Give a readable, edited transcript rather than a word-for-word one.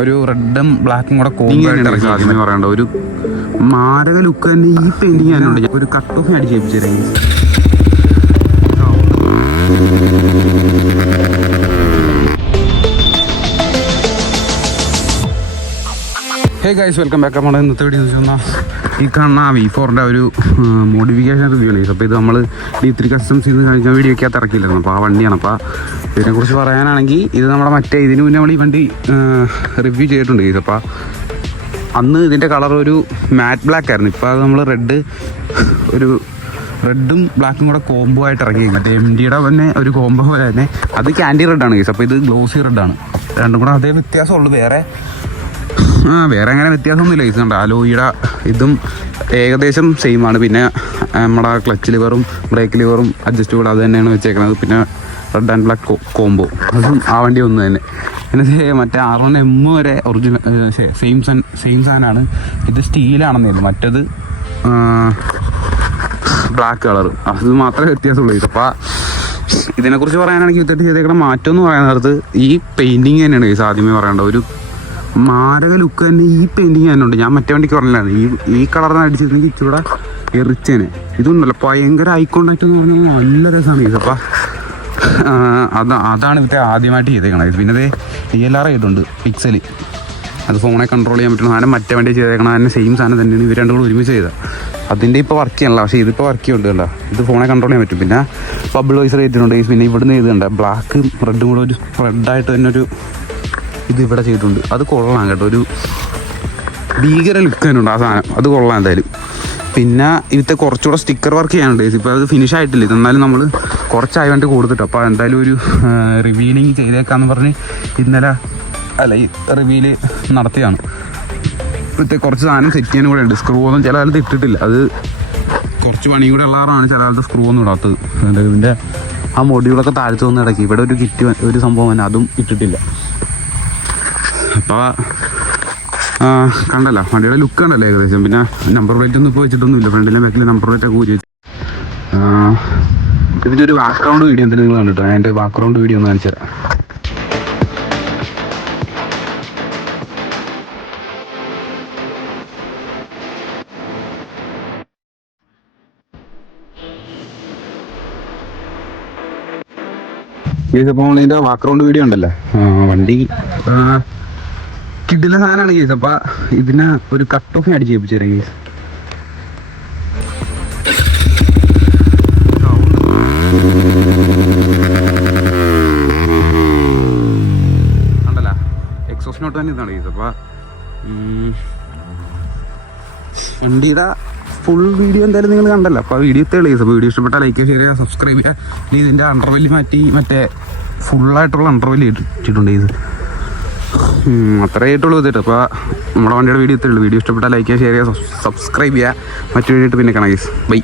ഒരു റെഡും ബ്ലാക്കും കൂടെ കോമ്പിങ് പറയണ്ട ഒരു മാരക ലുക്ക് തന്നെ ഈ പെയിന്റിങ് തന്നെയുണ്ട്. ഒരു കട്ട് ഓഫ് അടിച്ചേപ്പിച്ചു. Hey guys, welcome back. നമ്മുടെ ഇന്നത്തെ വീഡിയോ എന്ന് വെച്ചാൽ ഈ കാണുന്ന V4-ൻ്റെ ഒരു മോഡിഫിക്കേഷൻ റിവ്യൂ ആണ്. അപ്പോൾ ഇത് നമ്മൾ D3 കസ്റ്റംസ് ചെയ്ത് കഴിഞ്ഞാൽ വീഡിയോ ഒക്കെ ഇറക്കില്ലായിരുന്നു. അപ്പോൾ ആ വണ്ടിയാണ്. അപ്പോൾ ഇതിനെക്കുറിച്ച് പറയാനാണെങ്കിൽ ഇത് നമ്മുടെ മറ്റേ ഇതിന് മുന്നേ നമ്മൾ ഈ വണ്ടി റിവ്യൂ ചെയ്തിട്ടുണ്ട്. അപ്പോൾ അന്ന് ഇതിൻ്റെ കളർ ഒരു മാറ്റ് ബ്ലാക്ക് ആയിരുന്നു. ഇപ്പോൾ അത് നമ്മൾ റെഡും ബ്ലാക്കും കൂടെ കോംബോ ആയിട്ട് ഇറങ്ങി. മറ്റേ MD-യുടെ തന്നെ ഒരു കോംബോ പോലെ തന്നെ അത് ക്യാൻഡി റെഡാണ് ഗൈസ്. അപ്പോൾ ഇത് ഗ്ലോസി റെഡാണ്. രണ്ടും കൂടെ അതേ വ്യത്യാസമുള്ളൂ. വേറെ അങ്ങനെ വ്യത്യാസമൊന്നുമില്ല ഗൈസ്. ഉണ്ട് അലോയിയുടെ ഇതും ഏകദേശം സെയിം ആണ്. പിന്നെ നമ്മുടെ ക്ലച്ച് ലിവറും ബ്രേക്ക് ലിവറും അഡ്ജസ്റ്റബിൾ അത് തന്നെയാണ് വെച്ചേക്കുന്നത്. പിന്നെ റെഡ് ആൻഡ് ബ്ലാക്ക് കോംബോ അതും ആ വണ്ടി ഒന്ന് തന്നെ. പിന്നെ മറ്റേ R1M വരെ ഒറിജിനൽ സെയിം സാധനമാണ്. ഇത് സ്റ്റീലാണെന്നേ, മറ്റേത് ബ്ലാക്ക് കളർ. അത് മാത്രമേ വ്യത്യാസമുള്ളൂ. അപ്പോൾ ഇതിനെക്കുറിച്ച് പറയാനാണെങ്കിൽ ഇത്തിട്ട് ചെയ്തേക്കണ മാറ്റം എന്ന് പറയാൻ നേരത്ത് ഈ പെയിൻറ്റിങ് തന്നെയാണ് ഗൈസ് ആദ്യമേ പറയേണ്ട. ഒരു മാരക ലുക്ക് തന്നെ ഈ പെയിൻറ്റിങ് തന്നെ ഉണ്ട്. ഞാൻ മറ്റേ വണ്ടിക്ക് പറഞ്ഞില്ലായിരുന്നു, ഈ കളറിന് അടിച്ചിരുന്നെങ്കിൽ ഇച്ചിരൂടെ എറിച്ചേനെ. ഇതൊന്നുമല്ല, ഭയങ്കര ഐക്കോണ്ടായിട്ട് എന്ന് പറഞ്ഞാൽ നല്ല രസമാണ് ഇത്. അപ്പം അതാണ് ഇവിടുത്തെ ആദ്യമായിട്ട് ചെയ്തേക്കണത്. പിന്നെ ഇത് DLR ആയിട്ടുണ്ട് പിക്സൽ. അത് ഫോണെ കൺട്രോൾ ചെയ്യാൻ പറ്റുന്ന സാധനം മറ്റേ വണ്ടി ചെയ്തേക്കണം. അതിന് സെയിം സാധനം തന്നെയാണ് ഇവർ രണ്ടും കൂടെ ഒരുമിച്ച് ചെയ്തത്. അതിൻ്റെ ഇപ്പോൾ വർക്ക് ചെയ്യണല്ലോ, പക്ഷേ ഇതിപ്പോൾ വർക്ക് ചെയ്യുന്നുണ്ട് കണ്ടോ. ഇത് ഫോണെ കൺട്രോൾ ചെയ്യാൻ പറ്റും. പിന്നെ ബബിൾ വൈസർ ചെയ്തിട്ടുണ്ട്. പിന്നെ ഇവിടുന്ന് ചെയ്തിട്ടുണ്ട് ബ്ലാക്കും റെഡും കൂടെ ഒരു റെഡായിട്ട് തന്നെ ഒരു ഇത് ഇവിടെ ചെയ്തിട്ടുണ്ട്. അത് കൊള്ളാം കേട്ടോ. ഒരു ഭീകര ലുക്ക് തന്നെ ഉണ്ട് ആ സാധനം. അത് കൊള്ളാം എന്തായാലും. പിന്നെ ഇതിൻ്റെ കുറച്ചുകൂടെ സ്റ്റിക്കർ വർക്ക് ചെയ്യാനുണ്ട്. ഇപ്പോൾ അത് ഫിനിഷ് ആയിട്ടില്ല. ഇതെന്നാലും നമ്മൾ കുറച്ചായി വേണ്ടി കൊടുത്തിട്ട്. അപ്പോൾ എന്തായാലും ഒരു റിവീലിങ് ചെയ്തേക്കാന്ന് പറഞ്ഞ് ഇന്നലെ ഈ റിവീല് നടത്തിയാണ്. ഇപ്പോഴത്തെ കുറച്ച് സാധനം സെറ്റ് ചെയ്യാനും കൂടെ ഉണ്ട്. സ്ക്രൂ ഒന്നും ചില കാലത്ത് ഇട്ടിട്ടില്ല. അത് കുറച്ച് പണിയും കൂടെ ഉള്ളതാണ് ചില കാലത്ത് സ്ക്രൂ ഒന്നും ഇടാത്തത്. ഇതിൻ്റെ ആ മൊഡ്യൂളൊക്കെ താഴ്ത്തു വന്ന് ഇടയ്ക്ക് ഇവിടെ ഒരു കിറ്റ് ഒരു സംഭവം തന്നെ അതും ഇട്ടിട്ടില്ല. അപ്പോൾ കണ്ടല്ലോ വണ്ടിയുടെ ലുക്ക് കണ്ടല്ലോ ഏകദേശം. പിന്നെ നമ്പർ പ്ലേറ്റ് ഒന്നും ഇപ്പോൾ വെച്ചിട്ടൊന്നുമില്ല. ഫ്രണ്ടിലെ ബാക്കിൽ നമ്പർ പ്ലേറ്റൊക്കെ ഊരി വെച്ചു. ഇതിൻ്റെ ഒരു ബാക്ക്ഗ്രൗണ്ട് വീഡിയോ എന്തെങ്കിലും നിങ്ങൾ കണ്ടിട്ടോ. അതിൻ്റെ ബാക്ക്ഗ്രൗണ്ട് വീഡിയോ ഒന്ന് കാണിച്ചു തരാം. ഇപ്പോൾ ഇതിൻ്റെ ബാക്ക്ഗ്രൗണ്ട് വീഡിയോ ഉണ്ടല്ലോ. വണ്ടി കിഡിലെ സാധനമാണ് കേസ്. അപ്പം ഇതിനെ ഒരു കട്ട് ഓഫ് അടിച്ച് ഏൽപ്പിച്ചു തരാം കേസ്. ഉണ്ടല്ലോ എക്സോസ് നോട്ട് തന്നെ ഇതാണ് കേസ്. അപ്പം വണ്ടിയുടെ ഫുൾ വീഡിയോ എന്തായാലും നിങ്ങൾ കണ്ടല്ലോ. അപ്പോൾ വീഡിയോ ഇത്രയുള്ളൂ കേസ്. അപ്പോൾ വീഡിയോ ഇഷ്ടപ്പെട്ടാൽ ലൈക്ക് ഷെയർ ചെയ്യുക, സബ്സ്ക്രൈബ് ചെയ്യുക. ഇനി ഇതിൻ്റെ അണ്ടർവെല്ല് മാറ്റി മറ്റേ ഫുള്ളായിട്ടുള്ള അണ്ടർവെല്ല് ഇട്ടിട്ടുണ്ട് ഇത്. അത്രേ ആയിട്ടുള്ളൂ ഇതിട്ട്. അപ്പോൾ നമ്മുടെ വണ്ടിയുടെ വീഡിയോ ഇത്രയുള്ളൂ. വീഡിയോ ഇഷ്ടപ്പെട്ടാൽ ലൈക്ക് ചെയ്യുക, ഷെയർ ചെയ്യുക, സബ്സ്ക്രൈബ് ചെയ്യുക. മറ്റു വീഡിയോ പിന്നെ കാണാം ഗൈസ്. ബൈ.